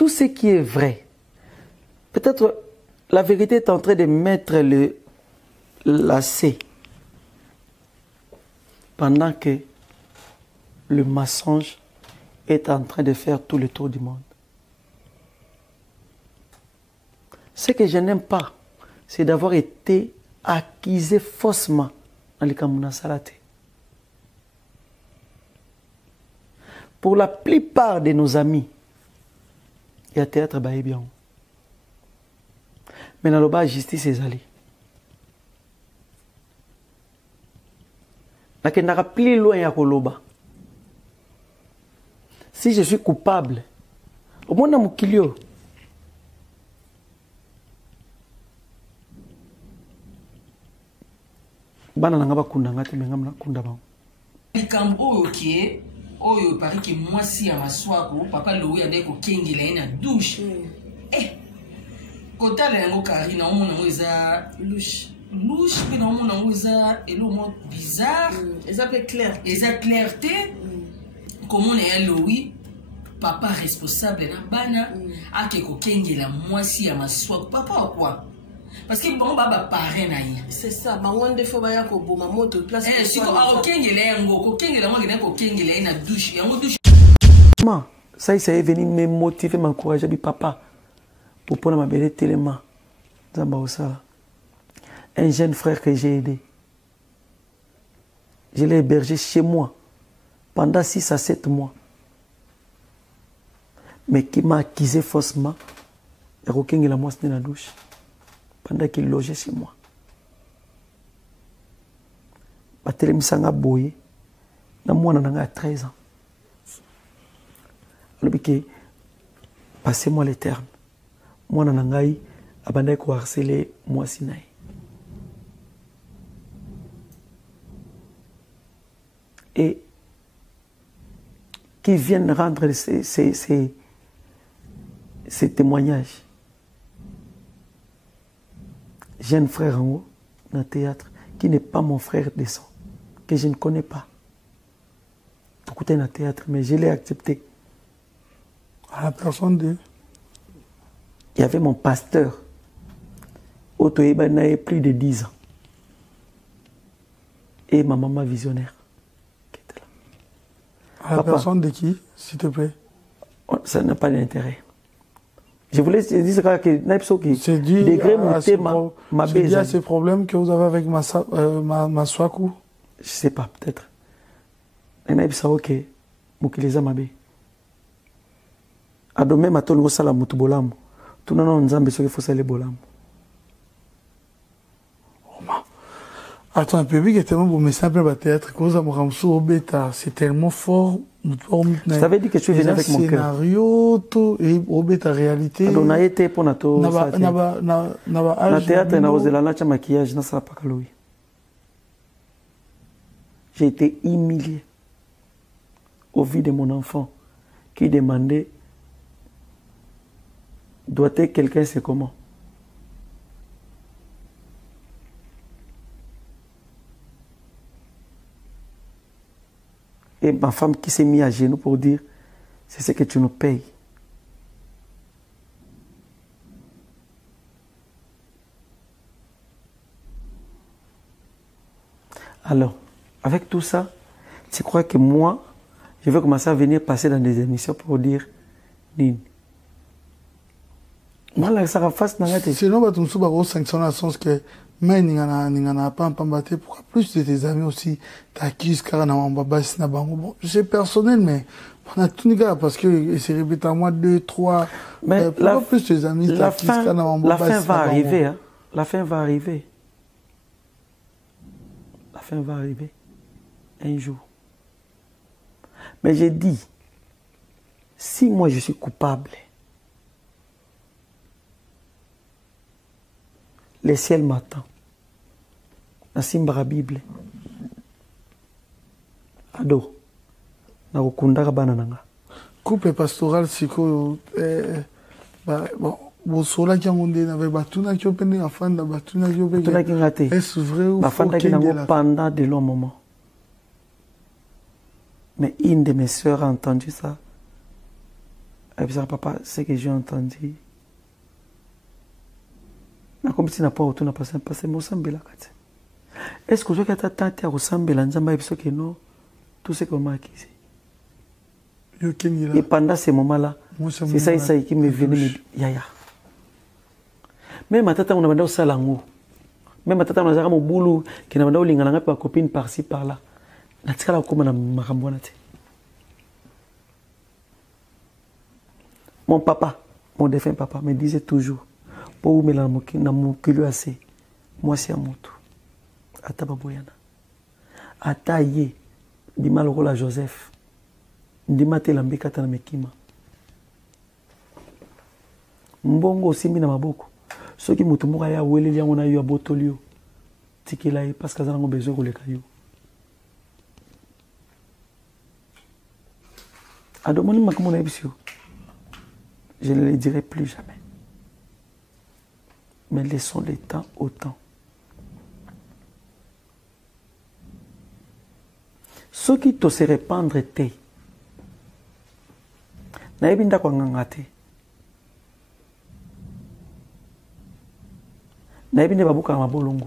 tout ce qui est vrai, peut-être la vérité est en train de mettre le lacet pendant que le mensonge est en train de faire tout le tour du monde. Ce que je n'aime pas, c'est d'avoir été accusé faussement dans le Kamuna Salate. Pour la plupart de nos amis, il y a théâtre Baïbian. Mais dans le bas, justice est allée. Il n'y a plus loin à Koloba. Si je suis coupable, au moins dans mon kilio, bana nanga bakunda ngati menga mna kunda ba. Likambo oké, oyo pari que moi si à maswako, papa Louis ande ko kengela na douche. Kota la yango Karina o mona moza louche. Louche pe na mona moza elo mo bizarre, ça peut clair. Eza clarté. Comment est Louis papa responsable na bana ake ko kengela moi si à maswako, papa quoi? Parce que bon baba parrain na ye. C'est ça, ba wonde fo ba ya ko boma moto place. Si ko kengela yango, ko kengela moi ngena ko kengela na douche, yango douche. Maman, ça il s'est venu me motiver, m'encourager bi papa pour prendre ma belle tellement. Zamba osala. Un jeune frère que j'ai aidé. Je l'ai hébergé chez moi pendant 6 à 7 mois. Mais qui m'a accusé faussement, et ko kengela moi dans la douche. Pendant qu'il logeait chez moi. Batelemisa boye na mwana nanga 13 ans. Alors que passez-moi les termes. Mwana nangai abandai ko harceler moi sinaï. Et qui viennent rendre ces témoignages. J'ai un frère en haut, dans le théâtre, qui n'est pas mon frère de sang, que je ne connais pas. Beaucoup dans le théâtre, mais je l'ai accepté. À la personne de... Il y avait mon pasteur, Otto Ebanaye, plus de 10 ans. Et ma maman visionnaire, qui était là. À la personne de qui, s'il te plaît? Ça n'a pas d'intérêt. Je voulais dire que c'est dû à ces problèmes que vous avez avec ma Swaku. Je ne sais pas, peut-être. Ok, Mukileza Mabe. Adome matolo sala mutu bolamu. Tuna na nzambe soki faut sala bolamu. Attends, un public est tellement beau, mais simple à théâtre, c'est tellement fort. Je t'avais dit que tu venais avec mon cœur. Scénario, tout, et ta réalité. On a été pour notre théâtre, na maquillage, na sala pakaloui. J'ai été humilié au vu de mon enfant qui demandait doit-être quelqu'un c'est comment. Et ma femme qui s'est mise à genoux pour dire, c'est ce que tu nous payes. Alors, avec tout ça, tu crois que moi, je vais commencer à venir passer dans des émissions pour dire, Nini. Moi, là, ça va face dans la tête. Sinon, tu me sanction dans le sens que, mais n'ingana pas en pourquoi plus de tes amis aussi t'accusent car c'est personnel mais on a tout gars parce que c'est répété à moi 2, 3 mais pourquoi plus tes amis t'accusent car la fin va arriver hein? La fin va arriver. La fin va arriver un jour. Mais j'ai dit si moi je suis coupable, le ciel m'attend. Nasimba la Bible. Ado. Na ukundaka bana nanga. Couple pastoral siko bon bosola ki ngonde na batuna ki opene afanda batuna ki opene. Batuna ki ngate. Est-ce vrai ou faux? Afanda ki nango pendant de longs moments. Mais une de mes sœurs a entendu ça. papa, ce que j'ai entendu. Comme si n'a pas retourné à passer mon sambela. Est-ce que je vais tenter à ressembler à Nzamba et non? Tout ce qu'on m'a acquis. Et pendant ces moments-là, c'est ça qui me venait. Yaya. Même ma tata, on a demandé au salango. Même ma tata, on a demandé au boulot, qui n'a demandé au lingala, pour copine par-ci, par-là. La tika comme on a marambouana. Mon papa, mon défunt papa, me disait toujours, pour où me la moukulu assez, moi c'est un moto. Ata baboyana. Ata ye, di malrola Joseph. Ndima te lambe kata na mekima. Mbongo osimbi na maboko. Soki mutu moko ya weleli yango na yo abotoli yo. Tikela ye parce que azango besoin koleka yo. Adomoni makambo na ebisio. Je ne le dirai plus jamais. Mais laissons le temps au temps. Ceux qui te se répandre te. Nayebi ndako nganga te. Nayebi ne babuka mabolongo.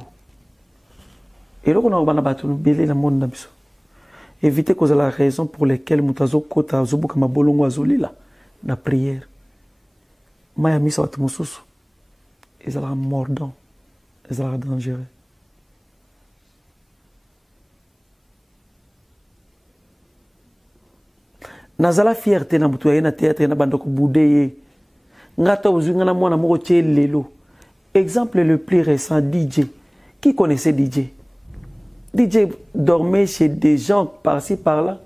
Eloko na bana batu belé na monde na biso. Évitez cause la raison pour laquelle mutazo kota azobuka mabolongo azolila na prière. Maya misa watu mususu. Ezala mordant. Ezala dangereux. Nazala fierté na mutu na théâtre na bando ko boudeye. Ngata uzunga na mwana moko tche lelo. Exemple le plus récent, DJ. Qui connaissait DJ? DJ dormait chez des gens par-ci par-là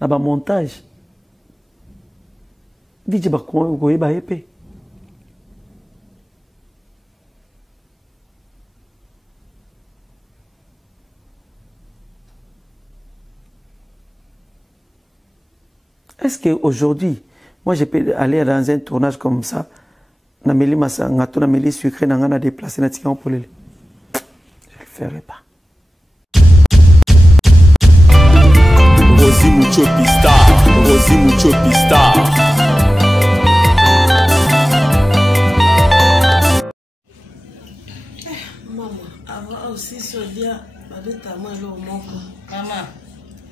dans le montage. DJ ba ko ba épée. Est-ce qu'aujourd'hui, moi je peux aller dans un tournage comme ça, na meli masangato na meli sucré na ngana déplacer na tika pour les. Je le ferai pas. Rosi Mucho Pista, Rosi Mucho Pista. Maman, avant aussi sodia, babeta moi lo moko. Maman,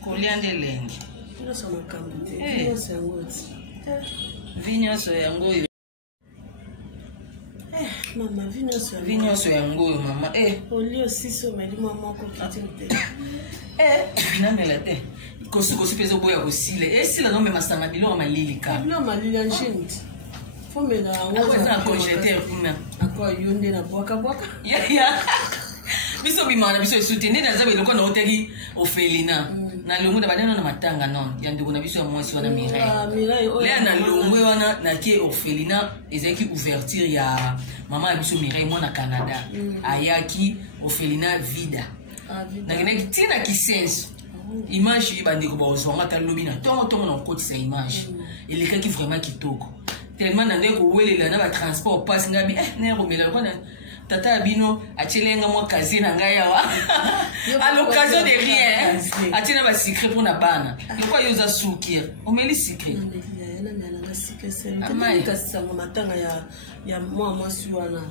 kolia ndelenge. Nous sommes en Cambodge. Nous sommes en Vignoso yango. Maman, vignoso yango, maman. Oli aussi so meli maman ko kitite. Na melate. Kosu peso boya kosile. Si la no me masanga biloko malilika. Biloko malila njenti. Faut me la ngo na congélateur kuna. Akwa yonde na boka. Ya. Biso bimana biso soutenir na zabe lokona oteki Ophelina. Na longo da banana na matanga non yande kuna biso ya mwasi wana Mireille le na longo wana na ki Ophelina ezaki ouverture ya mama biso Mireille mwana Canada ayaki Ophelina vida na ngene tina kisense image bandi ko bozonga ta lobi na tongo na koti sa image elekaki vraiment kitoko tellement na ndeko welela na ba transport passe ngabi ne romela kona tata bino achelenga mwa kazi na ngai awa à l'occasion de rien atina ba secret pour na bana pourquoi yoza soukir omeli secret amai kasanga matanga ya mwa suwana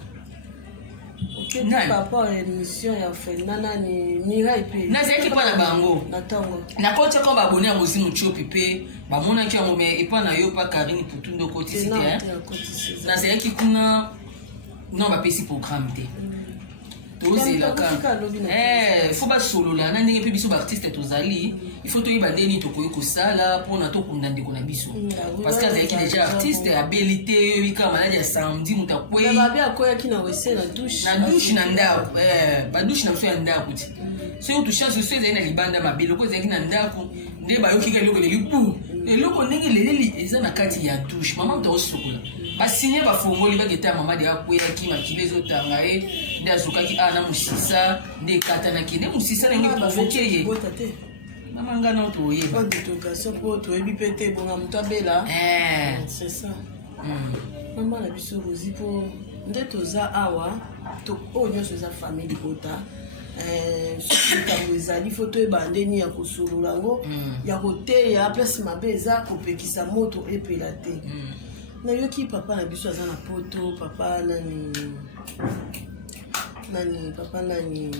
OK papa émission ya Fernanda ni Mireille pe na zeki pa na bango na tongo na kocha ko ba abonné Rosi Mucho pe ba mona ki ngo me epa na yo pa Karine Putundo koti c'était na zeki kuna non va payer programme té tozi la ka faut ba solo la na ndenge pe biso ba artiste tozali il faut to yeba ndeni to koyeko sala pona to kunda ndeko na biso parce que azaki déjà artiste abilité wika maladi ya samedi mutakwe ba bia koya kina wese na douche na ndako ba douche na so ya ndako ti so tu chance so ezali na libanda mabilo ko ezali na ndako nde ba yoki ka loko le libu eloko ndenge leleli eza na kati ya douche maman to sokola basigné bafongoli bageta mama de akweyaki makile ezotanga ye nde azokaki na musisa nde katanaki nde musisa ndenge provoke ye mama nga na toyeba c'est ça mama na biso Rosi po nde toza awa to oyo nyonso eza famille libota soki ezali foto ebandeni ya kosolola yango ya koteya place mabe eza kopekisa moto epela te Na yoki papa na biso aza na poto, papa nani papa nani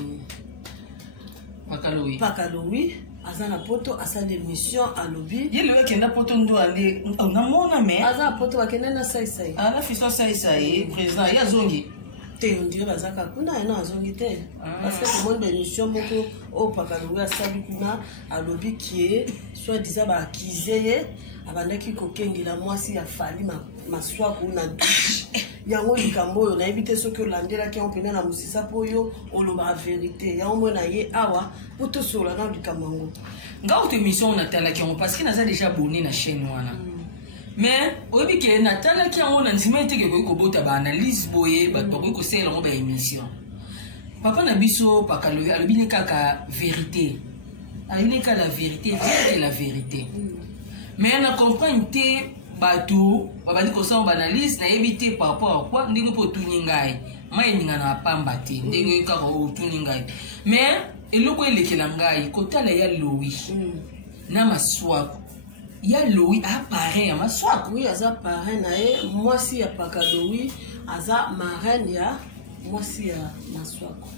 Pakaloui aza na poto asa de mission à lobby. Yele weke na poto ndo ande na mona me. Aza poto bakene na sai. Na fiso sai président ya zongi. Te on dirait bazaka kuna na zongi te. Parce que tout le monde mission moko au Pakaloui asa kuna à lobby qui est soit disant ba accusé abandaki kokengela mwasi ya fali maswa kuna yango likambo oyo nayebite soki olandelaki yango mpena na mosisa mpo oyo oloba vérité yango moi na ye awa po tosola na likambo yango nga oto émission natalaki yango parce que naza déjà abonné na chaîne wana mais oyebi ke natalaki yango na ndima ete ke koki kobota baanalyse boye bato bakoki kosala yango baémission papa na biso Pakaloui alobi ne kaka vérité ayine ka la vérité vérité la vérité mais na comprendre te bato babali kosala banalise nayebi te par rapport à quoi ndenge mpo otuni ngai mayeninga na pamba te ndenge kaka otuni ngai mais eloko elekela ngai kotala ya Loui na maswako ya Loui aparin ya maswako oui aza parrain na ye mwasi ya Pakaloui aza marraine ya mwasi ya maswako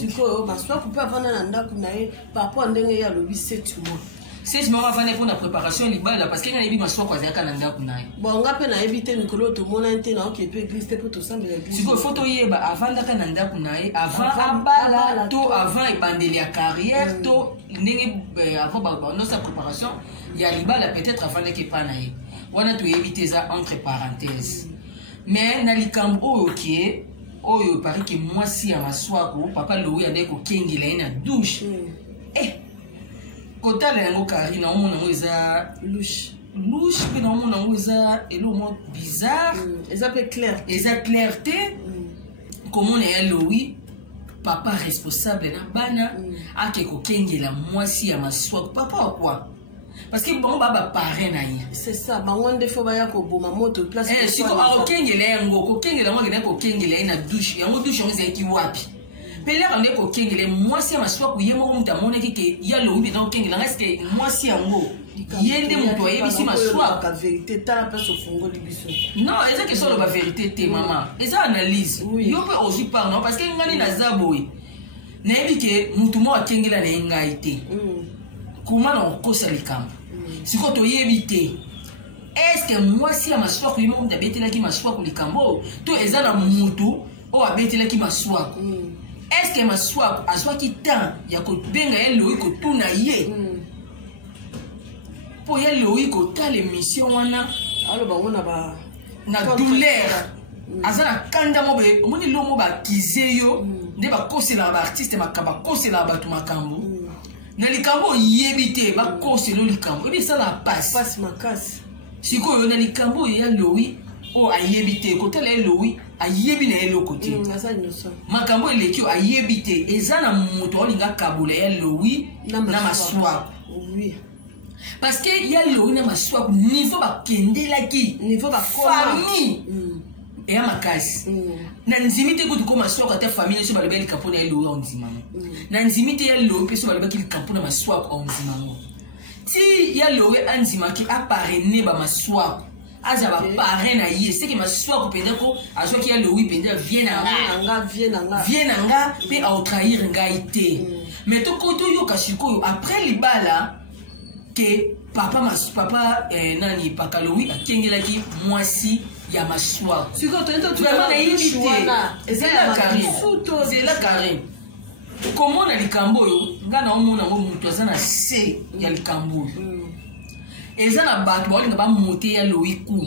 sikoyo maswako mpe avanda na ndako na ye par rapport ndenge ya lobi 7 mois 16 mois avant pour la préparation libala parce que na yebi maswa kwa zaka na ndako naye bon nga pe na yebi mikolo to mona nte na oke pe église te poto samba ya église siko photo yeba avant ndaka na ndako naye avant abala to avant ebandeli ya carrière to ndenge avant ba no sa préparation ya libala peut-être avant que pa naye wana to yebi te za entre parenthèses mais na likambo oyo oyo paraît que moi si ya maswa ko papa Loui ande ko kengela na douche kotala yango kari na omona ngo eza louche pe na omona ngo eza eloko bizarre eza pe clair te komona ya Loui papa responsable na bana ake kokengela mwasi ya maswako papa wa quoi parce que bon baba parrain na ye c'est ça bango nde fo baya ko boma moto place siko akengela yango kokengela ngo ngena kokengela na douche yango yango ezaki wapi Pela on est au kengele moi si ma soit couillé mon muta mon que ya Loui bi donc kengele reste moi si yango yende muto yebi si ma soit la vérité ta la place au fongo libiso non eza que sur la vérité te maman eza analyse yo pe aussi pardon parce que ngani na zaboy na yebi ke mutu mo akengela na ngaite comment on kosa likambo siko to yebi te est-ce que moi si ma soit couillé mon muta betela ki ma soit likambo to eza na mutu o abetela ki ma soit est-ce que ma swap a soit qui tant ya ko benga ya Loui ko tuna ye po ya Loui ko ta l'émission wana alo bango na douleur azana kanda mobe omoni lo mo ba kizeyo nde ba kosela ba artiste makaba kosela ba tu makambo na likambo yebite ba kosela likambo ebi sala passe makasi siko yo na likambo ya Loui o ayebite ko tele Loui ayebi na elo côté makambo elekio ayebite ezana moto olinga kabula ya Loui na maswa oui parce que ya Loui na maswa niveau ba kendela ki niveau ba famille et makasi na nzimite ko ko maswa ka ta famille so ba lebeli kapona ya Loui on zimamo na nzimite ya Loui pe so ba lebeli kapona maswa on zimamo ti ya Loui anzima ki apparene ba maswa aza ba parrain na ye c'est que ma soeur peut-être ko a soit qui a Loui peut-être vient na nga pe a trahir ngaité mais to ko to yo kashiko après libala que papa nani Pakaloui a kengela ki mwasi ya maswa siko to vraiment na yibite c'est la Karim comment na likambo yo ngana omona ngo mutu azana se ya likambo ezana bato balinga ba monter ya Loui ku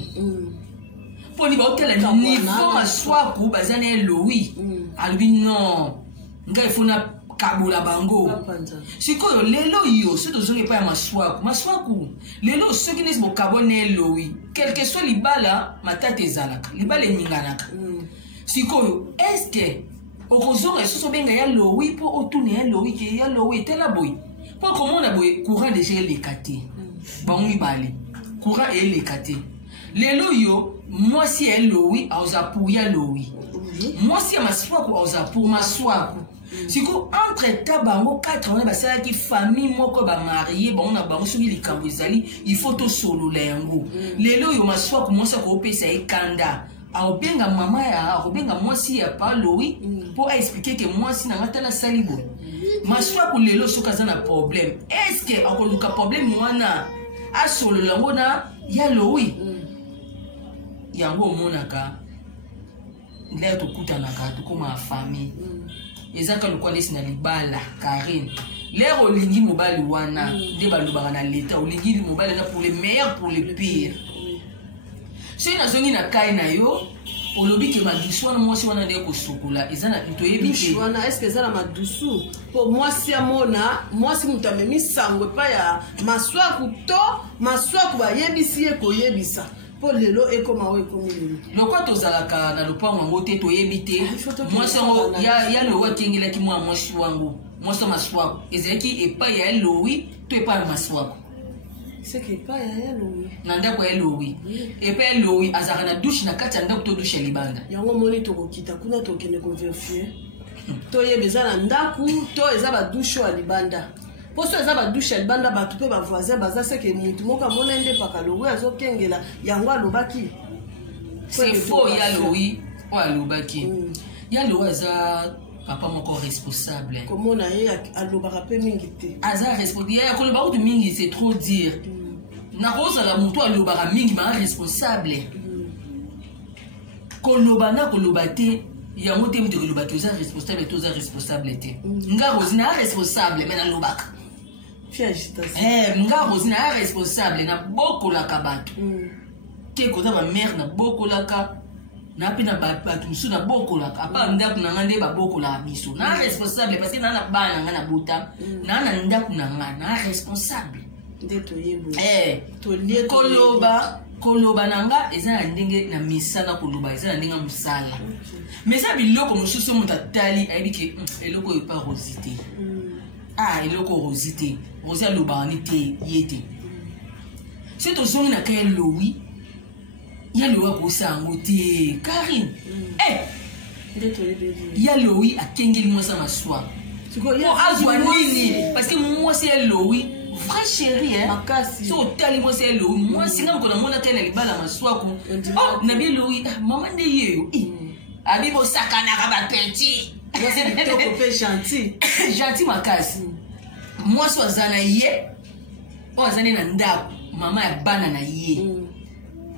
poni ba hôtel niveau maswa ku bazana ya Loui albi non ngai fona kabola bango sikoyo lelo yo se tozonge pa ya maswa ku lelo soki nesi bo kabone Loui quelque soit libala matata ezalaka libala eninganaka sikoyo est-ce que okozonga soso benga ya Loui po otune ya Loui ke ya Loui tela boy po komona boy courant déjà lekate bango mibale courant elekate lelo yo mwasi ya Loui auza pour ya Loui mwasi ya maswa ko auza pour maswa siko entre temps bango 4 ans basalaki famille moko bamarié bango na bango soki likambo ezali il faut tosolola yango lelo oyo maswaku mwasi akopesa ye kanda aobenga mama ya aobenga mwasi ya paloi mpo aexplike ke mwasi nanga tala sali boye maswaku lelo soki aza na problème estce akoluka problème wana asolola yango na ya loi yango omonaka nde tokutanaka tokoma famille ezaka lokwa lesi na libala Karine lero olingi mobali wana nde balobaka na leta olingi mobali na pour le meilleur pour le pire soki nazongi na kai na yo olobi ke madusu wana mwasi wana nde kosokola eza na toyebi te wana est-ce que eza na madusu po mwasi amona mwasi mutu amemi sango epai ya maswaku to maswaku bayebisi ye koyebisa po lelo ekoma oyo ekomi lelo lokwa tozalaka na lopango yango te toyebi te mwasi yango ya lowi akengelaki mwa mwasi wango mwasi wa maswaku ezalaki epai ya lowi to epai ya maswaku seke epai ya lowi na ndako ya lowi epai ya lowi azalaka na dushe na kati ya ndako to dushe ya libanda yango moni tokokita kuna tokende koverifie toyeba eza na ndaku to eza badushe ya libanda poso eza badushe ya libanda bato mpe bavoisin baza seke mutu moko amona nde paka lowi azokengela yango alobaki c'est faux ya lowi oyo alobaki ya lowi aza papa moko responsable komona ye alobaka mpe mingi te aza responsable ya koloba kutu mingi c'est trop dire nakozala motu alobaka mingi maa responsable koloba na koloba te yango te mutu koloba te oza responsable te oza responsable te nga rosine a responsable me nalobaka nga rosine a responsable na bokolaka bato ke koza bamare na bokolaka na pe na bato mosusu na bokolaka apa ndako na nga nde babokolaka biso na responsable parce que na na bana nga na bota na na ndako na nga na responsable nde toyebo koloba na nga eza na ndenge na misala koloba eza na ndenge ya mosala mais eza biloko mosusu moto atali ayebi ke eloko oyo epa rosi te eloko rosi te rosi alobaka ni te ye te so tozongi na kaya lowi ya lowi akosa yango te Karine ya lowi akengeli mwasi ya maswa azwa nini parce que mwasi ya lowi vrai chéri so otali mwasi ya lowi mwasi nga mokona mona kaya na libala maswaku na bie lowi mama nde yeyo abi bosakanaka bapeti gentil makasi mwasi aza na ye oyo aza nde na ndako mama ya bana na ye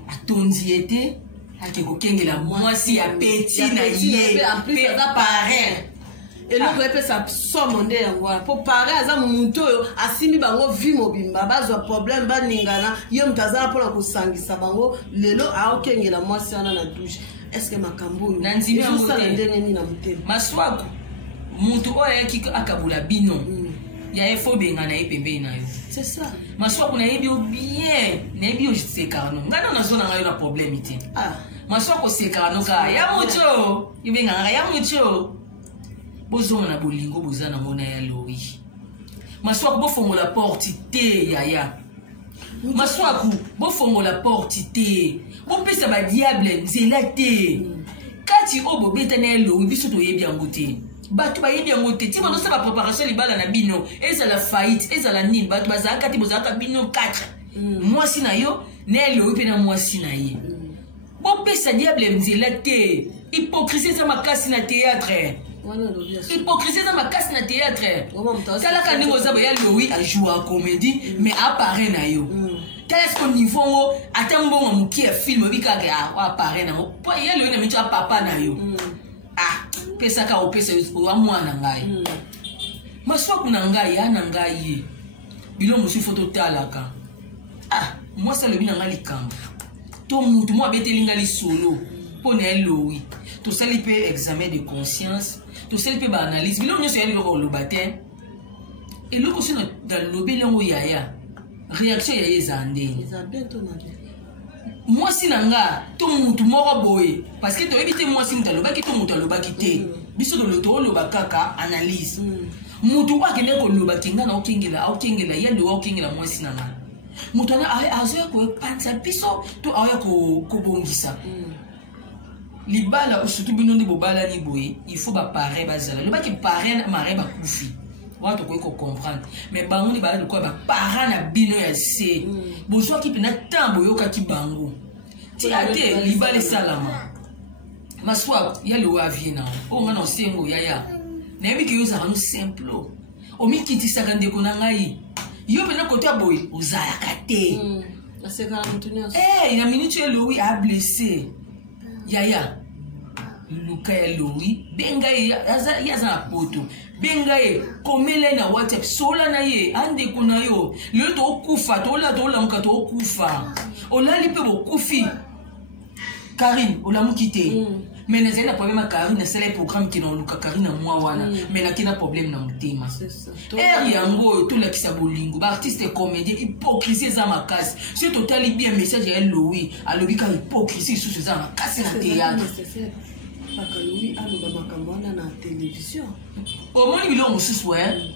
atondi ye te ake kokengela mwasi ya peti na ye mpe parrain eloko epesa somo nde yango wana mpo parrain aza motu oyo asimbi bango vi mobimba bazwa problème baningana ye moto azala mpona kosangisa bango lelo aokengela mwasi wana na douche estce makambo oyo na nzimi yango ezosala ndenge nini na motema maswaku motu oyo ayaki akabula bino ya efo benga na ye pembeni na yo c'est ça maswaku nayebi yo bien nayebi yo sekaka no ngai na nazona ngai yo na problème te maswaku osekaka no kaka ya moto yobenganga ya moto bozonga na bolingo boza nango na ya lowi maswaku bofongola porte te yaya maswaku bofongola porte te bopesa badiable nzela te kati oyo bobeta na ya lowi biso toyebi yango te bato bayebi yango te ti bazosala préparation libala na bino ezala faillite ezala nini bato bazalaka te bozalaka bino 4 mwasi na yo na ya lowi mpe na mwasi na ye bopesa diable nzela te hypocrisie eza makasi na théâtre hypocrisie eza makasi na théâtre talaka ndenge oza boya lowi ajoue a comédie mais apare na yo tala eske niveau ngo ata mbongo mokie ya film oyebi kaka apare nango mpo ya lowi na mito ya papa na yo pesaka opesa wa mwana ngai maswaku na ngai ya na ngai ye bilo mosusu fo totalaka mwasi alobi na ngai likambo to mutu mo abeteli ngai lisolo mpo na ye lowi tosali mpe examen de conscience tosali mpe baanalyse bilo nyonso ya liloko oloba te eloko so nalobeli yango yaya réaction ya ye eza ndenge mwasi na nga to mutu moko boye parce que toyebi te mwasi mutu alobaki to mutu alobaki te biso toloba kaka analyse mutu akende kolobaki nga na aokengela ye lowa aokengela mwasi na nga mutu azoya kopanza biso to aoya kobongisa libala surtout bino ni bobala ni boye il faut ba parrain bazala le ba ki parrain maré ba kufi wato ko comprendre mais bango ni ba le quoi ba parrain na bino ya se bonsoir ki pena tambo yoka ki bango ti ate libala salama maswa ya le wavina o ngana osengo ya na yebi ki yo za no simple o mi kiti sakande ko na ngai yo pena ko ta boy uzaya kate il a minute Louis a blessé yaya Luka ya Louis benga ya za poto benga ye komele na WhatsApp sola na ye ande kuna yo le to kufa to la mka to kufa ola lipe bo kufi Karine ola mukite mais na zela problème Karine c'est le programme qui na Luka Karine moi wana mais na kina problème na mutema yango tout la kisa bolingo ba artiste comédien hypocrisie za makasi c'est total bien message ya Louis alobi ka hypocrisie sous za makasi na théâtre Louis aloba makamwana na télévision au moins bilo mususu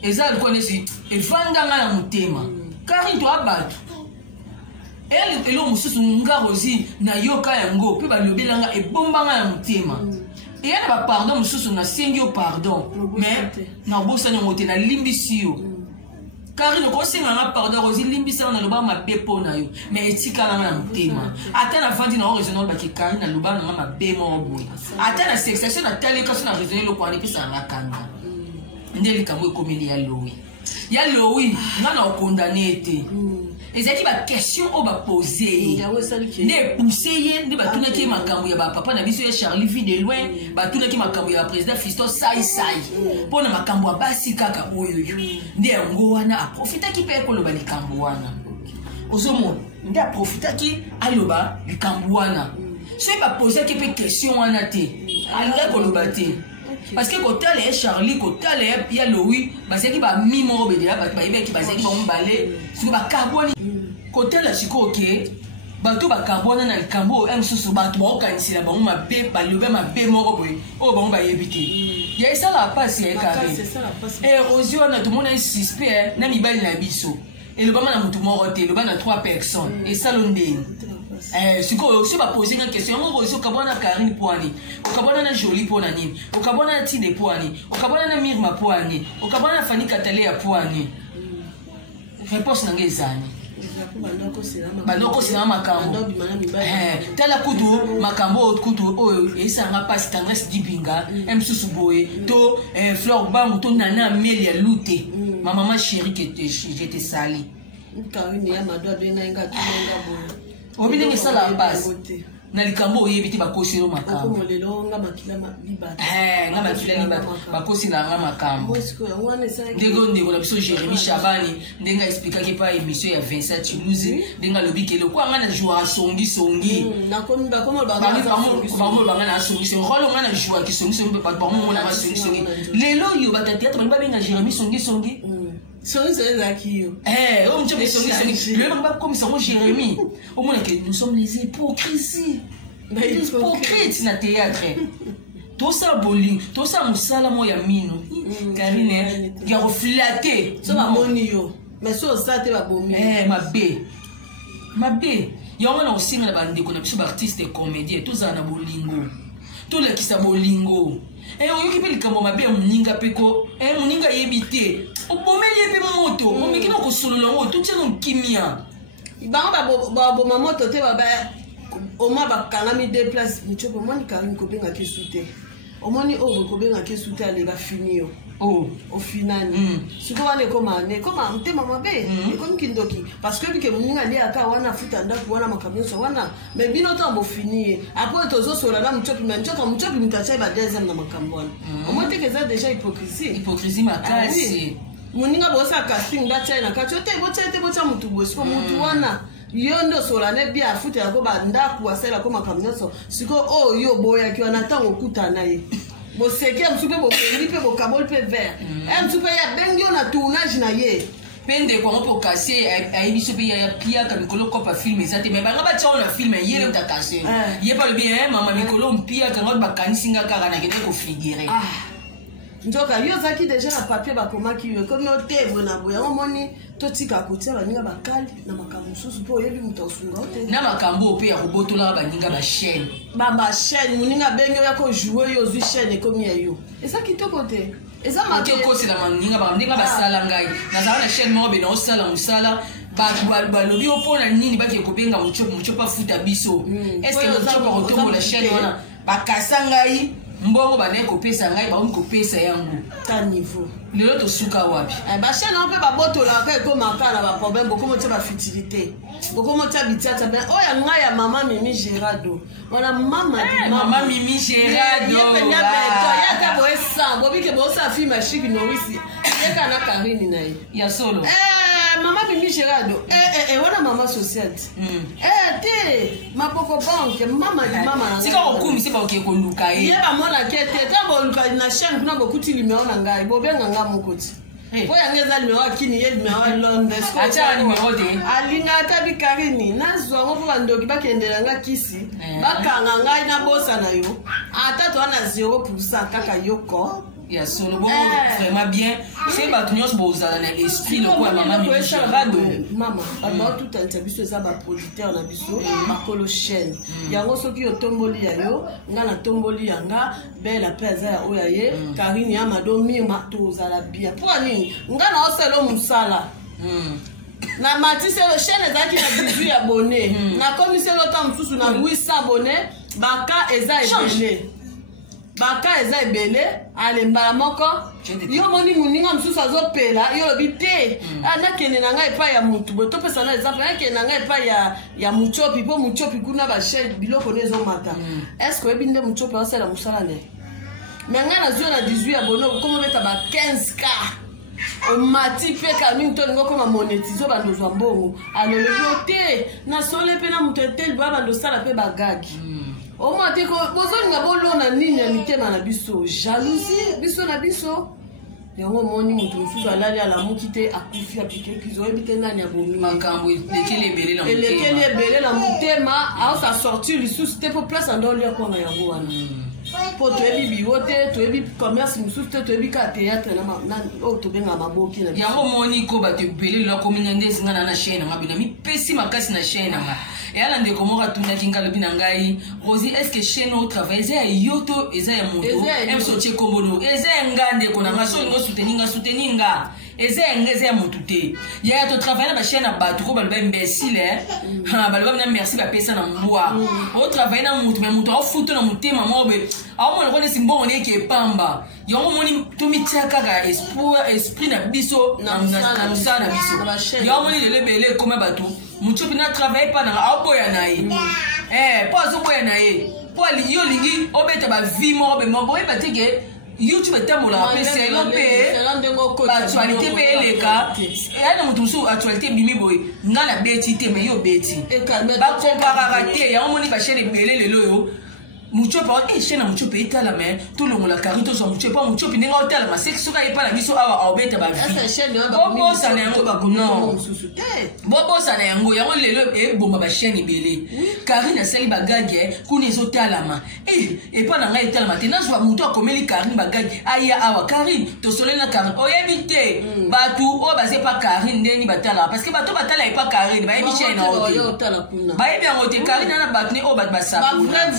eza le connaissez et vandanga na mutema Karine to abatu elle elo mususu ngarozi na yoka yango pe balobelanga e bombanga ya mutema et elle ba pardon mususu na sengio pardon mais na bosa na moté na limbisio Karine ko senga na pardon rozi limbisa na loba mabe pona yo mais etika na mutema ata na vandi na raisonner ba ki Karine na loba na mabe mo boy ata na sexation na tele ka na raisonner lo kwani pisa na kanga ndeli kamwe komeli ya Louis ngana okondane te ezaki ba question o ba poser ne pousser ne ba tuna ki makambo ya ba papa na biso ya Charlie vie de loin ba tuna ki makambo ya président Fiston sai pona makambo ya basi kaka oyo nde ngo wana a profita ki pe ko loba likambo wana ozomo nde a profita ki aloba likambo wana so ba poser ki pe question wana te alga ko loba te parce que quand elle est Charlie, quand elle est Pierre Louis, parce qu'il va mimo obéir, parce qu'il va balai, sur le carbone. Quand elle est chico, ok, bateau ba carbone dans le cambo, un sous bateau, quand il a bon ma bé, ba lever ma bé moro, oh bon va éviter. Il y a ça la passe, il y a carré. Et aux yeux, on a tout le monde un suspect, n'a mis balle na biso. Et le bas n'a tout moroté, le bas n'a 3 personnes. Et ça l'ondé. Si tu vas poser une question, on va dire Karine Poani, on Jolie Poani, on Tide Poani, on Mirma Poani, on Fanny Catalea Poani. Réponse n'a gezani. Banoko c'est makambo. Tala kudu makambo kudu oh et ça n'a pas tendresse dibinga, susuboé, to fleur bam to nana melia luté. Ma maman chérie que j'étais sali. Karine ya madoa benga tumenga bo. Obile ni sala base. Na likambo yebiti bakosi lo makambo. Ko lelo nga makila libata. Nga makila libata. Bakosi la nga makambo. Ndego la biso Jérémy Chabani ndenga expliquer que pas émission ya Vincent Toulouse ndenga lobiki le kwa nga na jouer songi. Na komi ba komo ba nga na songi. Rolo nga na jouer ki songi pas ba mo na songi. Lelo yo ba théâtre ba benga Jérémy songi. On dit que le même comme ça, Jérémy. Au moins, nous sommes les hypocrisies. Les hypocrites dans le théâtre. Tout ça, boli, tout ça, moussala, moi, yamino. Karine, il y a reflaté. Ça va monio. Mais ça, tu vas bomber. Ma bé. Il y a aussi une bande de artistes et comédiens. Tout ça, na bolingo. Tout le qui sa bolingo. Et on y peut comme ma bé, muninga peko. Muninga yebite. O bomeli pe moto. O mekino ko solo longo. Tout ça non kimia. Ibanga ba moto te ba o ma ba kanami déplace. Mucho mo ni Karine ko benga ke soute. O moni o ko benga ke soute ale ba finio. Oh, au final. Si tu vas aller comment t'es maman bé, comme kindoki. Parce que que mon ali aka wana futa ndaku wana makamio so wana. Mais bino to bo fini. Après tozo so la mchopi mchopi mtacha ba deuxième na makambo wana. Au moins que ça déjà hypocrisie. Hypocrisie makasi. Moninga bosa casting da China ka chote bocha mutu bosi ko mutu wana. Yondo sola ne bia futa yako ba ndaku asela ko makamio so. Siko oh yo boya ki wana tango kuta naye. Bo seke msupe bo lipe bo kabol pe vert. Msupe ya bengyo na tournage na ye. Pende kwa mpo kase a émission pe ya pia ka mikolo kopa film ezate mais banga ba tshona film yele mta kase. Ye pas le bien maman mikolo mpia ka ngot ba kanisinga kaka na kende ko figurer. nzoka yo zaki déjà na papier bakomaki yo comme ote bona boya omoni totika kotia baninga bakali na makambo mosusu mpo oyebi moto osunga ote na makambo ope ya kobotola baninga bachaîne bachaîne moninga bengi oya kojoue yo ozwi chaîne ekomi ya yo eza kitoko te eza makekosela baninga bandinga basala ngai nazala na chaîne moko bena osala mosala bato balobi opona nini baki kobenga mochopa futa biso eske mochopa kotombola chaîne wana bakasa ngai mbongo banaye kopesa ngai baomi kopesa yango ta niveau lelo tosuka wapi bachaîne oyo mpe babotolaka ekomaka na baproblème bokomotia bafutilité bokomotia bitiata ben oyo ngai ya mama Mimi Gerardo wana mama Mimi Gerardo yaka boye sang bobike bosa filme ashiki nowisi yeka na Karine na ye ya solo mama Mimi Gerardo wana mama society te mapoko banque mama di mama na sika okumisi ba okekoluka ye yeba mona kete ta boluka na chaîne kuna bokuti limeo na ngai bobenga nga mokoti po yangeza limeo akini ye limeo Londres acha limeo de alinga tabi Karine nazwa ngo po bandoki bakendela nga kisi bakanga ngai na bosa na yo ata to na 0% kaka yoko ya solo bon vraiment bien c'est bato nyonso bozala na esprit lokola mama Mimi Gerardo mama ba tout interview eza ba producteur na biso makolo chaîne yango soki otomboli ya yo nga na tomboli yanga bela peza ya oya ye Karine ya madomi ma tozala bien pour nini nga na oselo musala na matise le chaîne ezaki na 18 abonnés na komiselo ta msusu na 800 abonnés baka eza ebele ale mbala moko yo moni muninga msusu azopela yo lobi te nakende na ngai epai ya mutu boye topesa na exemple nakende na ngai epai ya muchopi mpo muchopi kuna bashe biloko ne ezomata estce oyebi nde muchopi asala mosala ne me ngai nazwi na 18 abone okoma obeta ba 15k omati mpe kamini tolingo koma monetize bandozwa mbongo alolobi te nasole mpe na moto eteli boya bandosala mpe bagagi omate ko bozoninga bolona nini ya mitema na biso jalousie biso na biso yango moni moto mosusu alali alamuki te akufi apikekizo oyebi te nani abomi makambo elekeli ebele na motema aosa sortir lisusu te po place andolia kona yango wana po toyebi biwo te toyebi commerce mosusu te toyebi ka théâtre oyo tobenga maboki na biso yango moni ko bato ebele lokominga nde ezinga na chaîne nanga bina mipesi makasi na chaîne nanga eyala ndeko moko atunaki nga lobi na ngai Rosie est-ce que chaîne au travail eza ya yo to eza ya moto emso tie kombono eza ya nga ndeko na nga so olingo soutenir nga eza ya motu te yaya totravaille na bachaîne na bato ko baloba imbécile baloba bina merci bapesa na mbwa otravaille na motu me moto aofuto na motema mobe aomona kone simbongo neke epamba yango moni tomitia kaka esprit na biso na mosala na biso yango moni lelo ebele ekoma bato muchopi na travaille pas na aoboya na ye po azoboya na ye po yo olingi obeta bavie moko bemoko oyeba te ke YouTube etambolaka mpe selo mpe baactualité mpe eleka eya na moto mosusu actualité ebimi boye nga na beti te me yo beti bakomparaka te yango moni bachaine ebele lelo oyo muchopi chaîne na muchopi etalama tolongola kari tozwa muchopi po muchopi ndenge otalama seki soki ayepa na biso awa aobeta bobosana yango yango lelo ebomba bachaîne ebele Karine asali bagage kuna ezotalama epa na ngai etalama te nazwa moto akomeli Karine bagage aya awa Karine tosole na Karine oyebi te bato oyo bazepa Karine ndeni batalaka parce que bato batala epa Karine bayebi chaîne na ote bayebi yango te Karine ana bato ne oyo bato basapona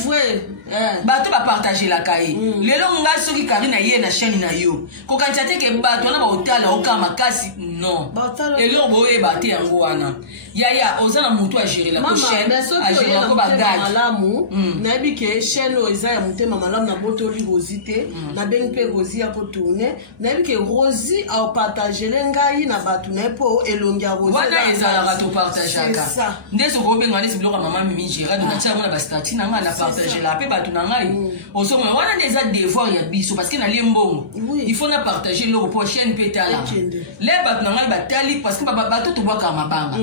bato bapartagelaka ye lelo ngai soki Karine aye na chaîne na yo kokanisa te ke bato wana baotala oka makasi non eloko boyeba te yango wana yaya oza na motu agerelako chaîne agerelako bagage malamu nayebi ke chaîne oyo eza ya motema malamu nabotoli Rosie te nabengi mpe Rosie ya kotourne nayebi ke Rosie aopartagele ngai na bato na ye mpo elongi ya Rosie wana ezalaka topartageaka nde soki obenga nesi biloko ya mama Mimi Gerardo natia yango na bastati na ngai na partagela mpe bato na ngai osomona wana nde eza devoir ya biso parce que nalie mbongo il faut na partager eloko mpo chaîne mpe etala le bato na ngai batali parce que bato tobwaka mabanga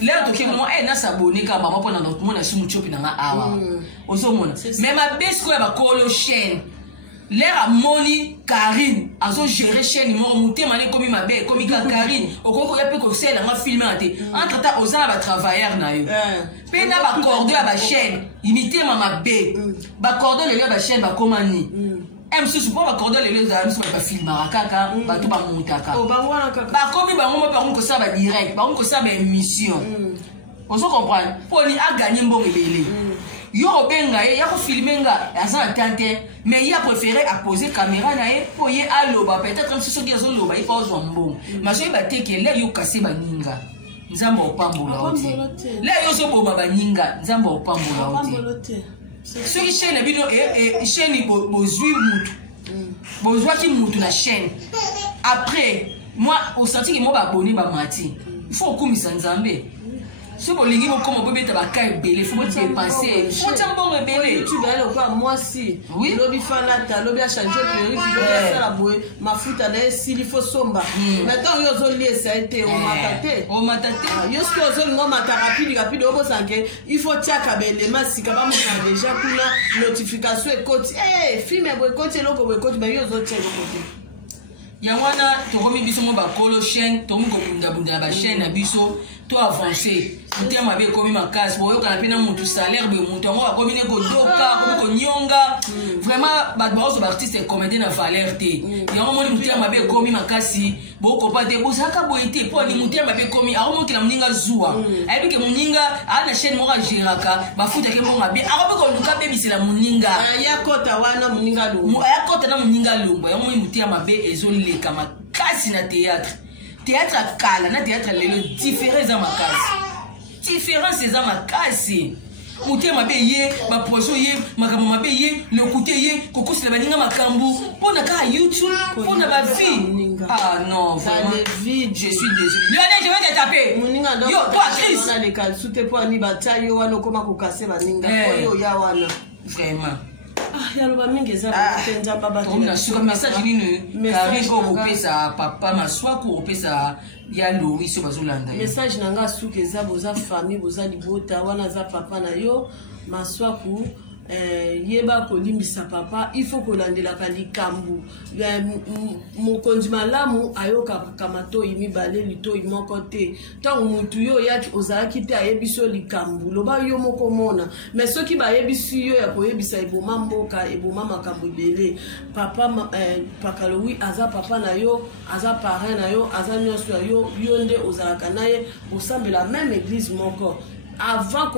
lero toke mo nasabone kaka bango mpo na mona si muchopi na nga awa ozomona me mabesi koya bakolo chaîne lero amoni Karine azogere chaîne moko motema ne ekomi mabe ekomi ka Karine okoki koya mpe kosala nga filme na te entre temps oza na batravailleur na yo mpe na bacordo ya bachaîne mitema mabe bacordo lelo ya bachaîne bakoma ni mosusu mpo bacordo lelo ezala miso bafilmaka kaka bato bamutaka bakomi bango mo bango kosala badirect bango kosala baémission ozo comprendre mpo ni aganye mbongo ebele yo obenga ye ya kofilme nga aza na temps te mais ye apréféré apose caméra na ye mpo ye aloba peut-être msi soki azoloba ye mpo ozwa mbongo maso ye batekele yo kase baninga nzambe opambola o te le yo ozoboma baninga nzambe opambola o te soki chaîne na bino chaîne bozwi mutu bozwaki mutu na chaîne après moi osenti ke mo baboni bamati il faut okumisa nzambe si bolingi bokoma bobeta baka ebele fo bodepense fotia mbongo ebele mwasi lobi fanata lobi achange perruque boye mafuta na esili fo somba maintenant yo ozoliesa ete omata te yo soki ozolinga omata rapide obosanke il faut tiaka belema sika bamona deja kuna notification ekoti filme boye ekoti eloko boye ekoti mais yo ozotia eloko te yango wana tokomi biso mo bakolo chaîne tokomi kobundabunda na bachaîne na biso to avance motema mabe ekomi makasi boyokana mpe na motu salaire boye motu yango bakomi ne kodoka komi konyonga vraiment bato baoso baartiste comédie na valeur te yango moni motema mabe ekomi makasi bokopa te bozalaka boye te mpo ni motema mabe ekomi akomokela moninga zuwa ayebi ke moninga aa na chaîne moko agéraka bafutaki mbongo mabe akomi koluka bebisela moninga ayakota wana moninga longwa ayakota na moninga longwa yango moni motema mabe ezoleka makasi na théâtre théâtre akala na théâtre lelo différent eza makasi différence eza makasi motema mabe ye bapoison ye makambo mabe ye lokute ye kokosela baninga makambo mpona kaka youtube mpona bavie ah non vraiment je suis désolé Lionel je vais te taper yo toi Chris sute po ani batia yo wana okoma kokase baninga oyo ya wana vraiment yaloba mingi eza nzamba batasuka message nini kariko okopesa papa maswaku okopesa ya Louis so bazolanda message nanga suka eza boza famille boza libota wana za papa na yo maswaku yeba kolimbisa papa il faut kolandelaka likambu mokonzi malamu ayokaka matoi mibale litoi moko te ntango mutu yo oyaki ozalaki te ayebiso likambu loba yo moko mona mais soki bayebisi yo ya koyebisa eboma mboka eboma makambo ebele papa pakalowi aza papa na yo aza parrain na yo aza nyonso ya yo yo nde ozalaka naye osambela même église moko avant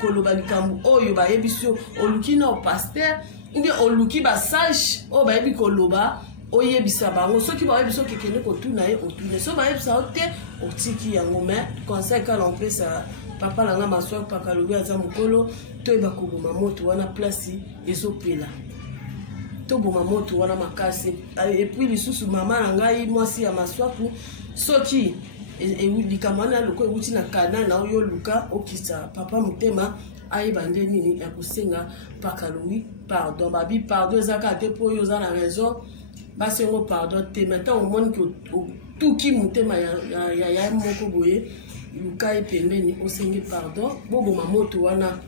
koloba likambu oyo bayebisi yo oluki na pasteur ou bien oluki basage oyo bayebi koloba oyebisa bango soki bayebisi yo kekende kotuna ye otune so bayebisa yo te otiki yango mais conseil kala opesa papa nanga maswaki pakalobi aza mokolo toyeba koboma moto wana place ezopela toboma moto wana makasi epuis lisusu mama na ngai mwasi ya maswaku soki likambo wana loko ewuti na kana na oyo luka okisa papa motema ayeba nde nini ya kosenga pakalowi pardon babi pardon ezaka te mpo oyo oza na raison basengo pardon te maintenant omoni ke otuki motema ya moko boye luka ye pembeni osengi pardon boboma moto wana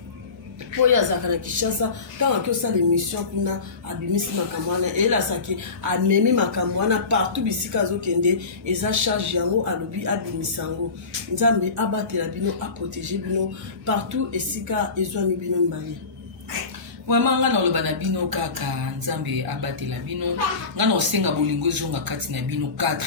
po oyo azalaka na Kinshasa ntango aki osala émission kuna abimisi makambo wana eyelasaki amemi makambo wana partout bisika azokende eza charge yango alobi abimisa yango nzambe abatela bino aprotege bino partout esika ezwami bino mbale vraiment nga na oloba na bino kaka nzambe abatela bino nga na osenga bolingo ezonga kati na bino 4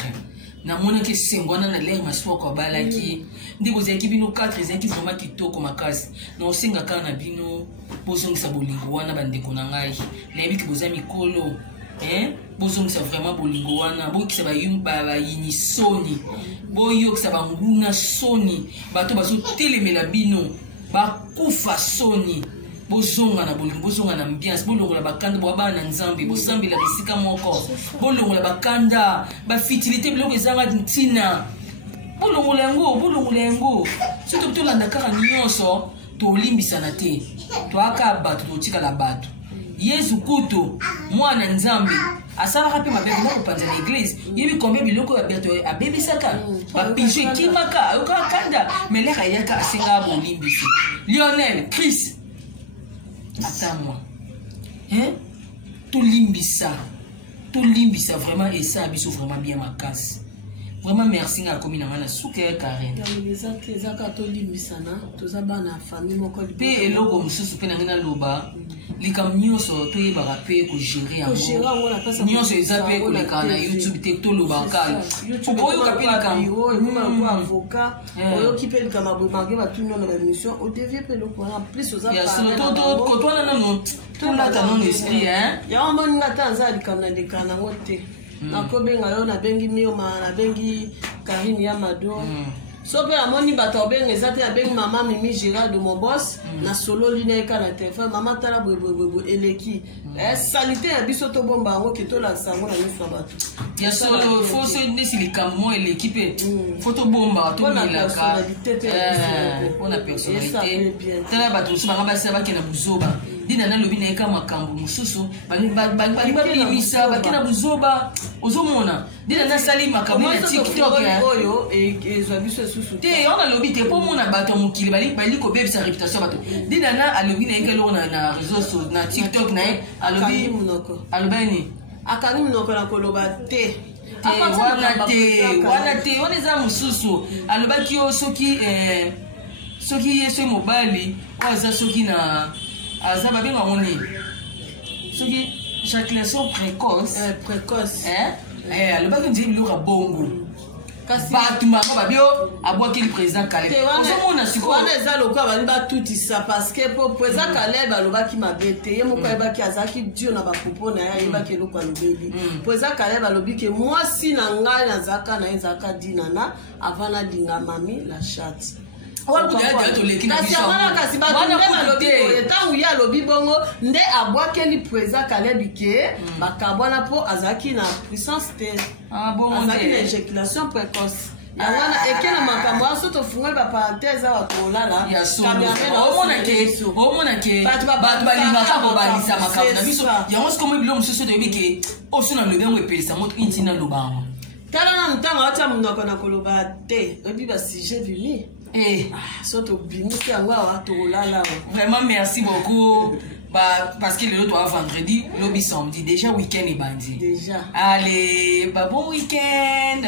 namonaki esengo wana na lere maswako abalaki nde bozalaki bino 4 ezalaki vraiment kitoko makasi na osenga kaka na bino bozongisa bolingo wana bandeko na ngai nayebiki boza mikolo bozongisa vraiment bolingo wana boyokisa bayini soni boyokisa banguna soni bato bazotelemela bino bakufa soni bozonga na bolingo bozonga na ambiance bolongola bakanda bwabana na nzambe bosambela bisika moko bolongola bakanda bafitilité biloko ezanga ntina bolongola yango soki tolanda kaka nyonso tolimbisana te toaka bato totikala bato yesu kutu mwana nzambe asalaka mpe mabe koma kopanza na église yebi kombe biloko ya bato abebisaka bapijo ekimaka ayokaka kanda meleka eyaka asenga bolimbisi Lionel Chris attends-moi tolimbisa vraiment et ça biso vraiment bien makasi Vraiment merci à commune na souke Karen. Les catholiques misana, tous abana famille moko pe eloko mususu pe na loba likam nyonso to yebaka pe ko gérer yango nyonso eza pe koleka na YouTube te to loba kala okoyoka pe likam avocat oyoki pe likama bomarge batuno na émission o devient pe loko en plus oza to kotwana nano to lata non esprit ya omoni ngata nza likam na dekana ngote nakobenga yo nabengi mioma nabengi Karine Yamado so pe amoni bato benga ezate abengi mama Mimi Girard de mon boss na solo line ka na téléphone mama tala boy eleki sanité ya biso to bomba ngo kito la sango na miso bato ya solo faut se décider comme l'équipe photo bomba to milaka on a personnalité tala bato so banga basa bakena buzoba dina na lobi na eka makambo mususu bimisa bakena buzoba ozomona dina na sali makambo ya TikTok oyo ezwa biso susu te on a lobi te po mona bato mukili bali ko bebisa réputation bato dina na alobi na eka lo na réseaux sociaux na TikTok na alobi alobani akani munoko na koloba te wana te wana eza mususu alobaki yo soki yeso mobali oyo aza soki na aza babenga ngoni soki éjaculation précoce alobaki nzeli biloko ya bongo bato bango babio abwakeli président Caleb ozomona sikowana eza lokwa bali batutisa parce que po président Caleb alobaki mabe te ye moko ayebaki azalaki dio na bapopo na ye ayebaki eloko alobeli président Caleb alobi ke mwasi na ngai nazalaka na ye ezalaka dinana avant nalinga mami la chatte kasi bato nde balobi boye ntango ye alobi bongo nde abwakeli président Caleb ke bakabwana mpo azalaki na puissance te azalaki na éjaculation précoce yango na ekena makambo aso tofungoli baparenthèse awa kolala omonake bato balingaka kobalisa makambo na biso yango sikomo bilo mosusu toyebi ke oso na lobi yango epelisa moto intina lobango tala na ntango atia monoko na koloba te oyebi basujet vimi soto bimisi yango awa tokolala vraiment merci beaucoup parce que le autre vendredi lobby samedi déjà week-end est bandit déjà allez bon week-end